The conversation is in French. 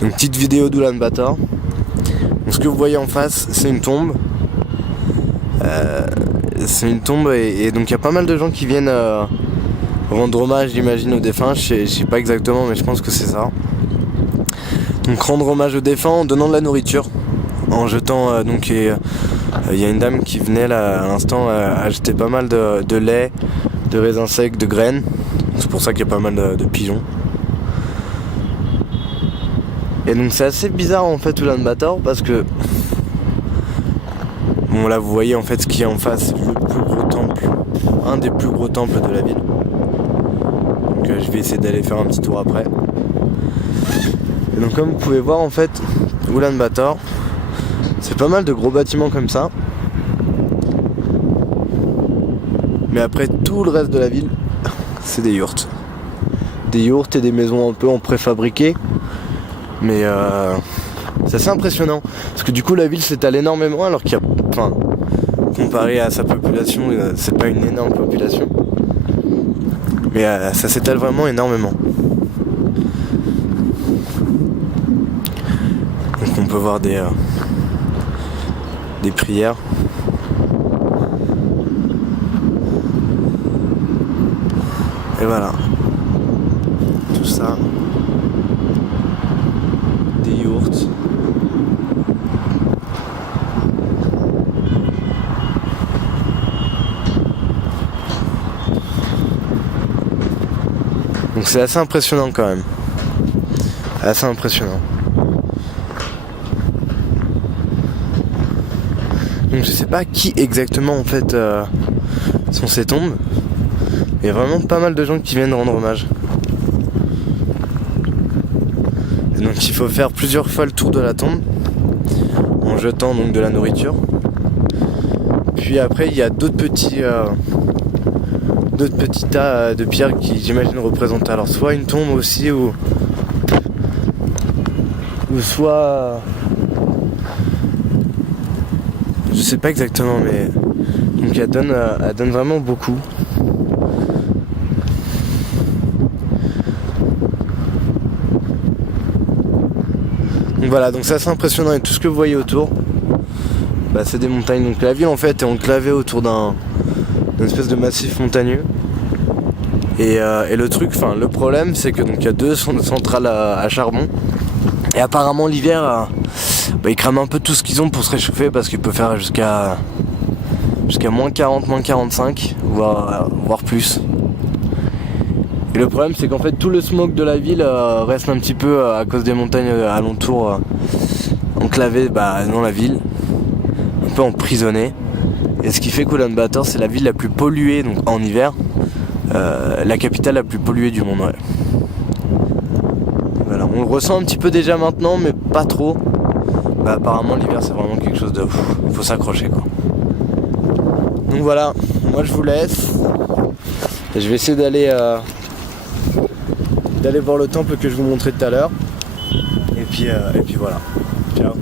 Donc petite vidéo d'Oulan-Bator. Donc ce que vous voyez en face, c'est une tombe. Et donc il y a pas mal de gens qui viennent rendre hommage, j'imagine, aux défunts. Je sais pas exactement, mais je pense que c'est ça. Donc rendre hommage aux défunts en donnant de la nourriture, en jetant il y a une dame qui venait là à l'instant acheter pas mal de lait, de raisins secs, de graines. C'est pour ça qu'il y a pas mal de pigeons. Et donc c'est assez bizarre en fait Oulan-Bator parce que bon là vous voyez en fait ce qui est en face, le plus gros temple, un des plus gros temples de la ville. Donc je vais essayer d'aller faire un petit tour après. Et donc comme vous pouvez voir en fait Oulan-Bator, c'est pas mal de gros bâtiments comme ça. Mais après tout le reste de la ville, c'est des yourtes. Des yourtes et des maisons un peu en préfabriqué. Mais c'est assez impressionnant. Parce que du coup la ville s'étale énormément alors qu'il y a... Enfin, comparé à sa population, c'est pas une énorme population. Mais ça s'étale vraiment énormément. Donc on peut voir des prières. Et voilà. Tout ça. Des yourtes. Donc c'est assez impressionnant quand même. Assez impressionnant. Donc je sais pas qui exactement en fait sont ces tombes. Il y a vraiment pas mal de gens qui viennent rendre hommage. Et donc il faut faire plusieurs fois le tour de la tombe en jetant donc de la nourriture. Puis après il y a d'autres petits tas de pierres qui j'imagine représentent alors soit une tombe aussi ou soit je sais pas exactement mais donc elle donne vraiment beaucoup. Donc voilà, donc c'est assez impressionnant et tout ce que vous voyez autour, c'est des montagnes. Donc la ville en fait est enclavée autour d'une espèce de massif montagneux. Et le problème c'est que donc il y a deux centrales à charbon. Et apparemment l'hiver, ils crament un peu tout ce qu'ils ont pour se réchauffer parce qu'il peut faire jusqu'à moins 40, moins 45, voire plus. Et le problème c'est qu'en fait tout le smog de la ville reste un petit peu à cause des montagnes alentours enclavées dans la ville, un peu emprisonnées. Et ce qui fait qu'Oulan-Bator c'est la ville la plus polluée donc en hiver, la capitale la plus polluée du monde. Ouais. Voilà, on le ressent un petit peu déjà maintenant mais pas trop. Apparemment l'hiver c'est vraiment quelque chose de ouf, il faut s'accrocher quoi. Donc voilà, moi je vous laisse. Je vais essayer d'aller voir le temple que je vous montrais tout à l'heure. Et puis voilà. Ciao.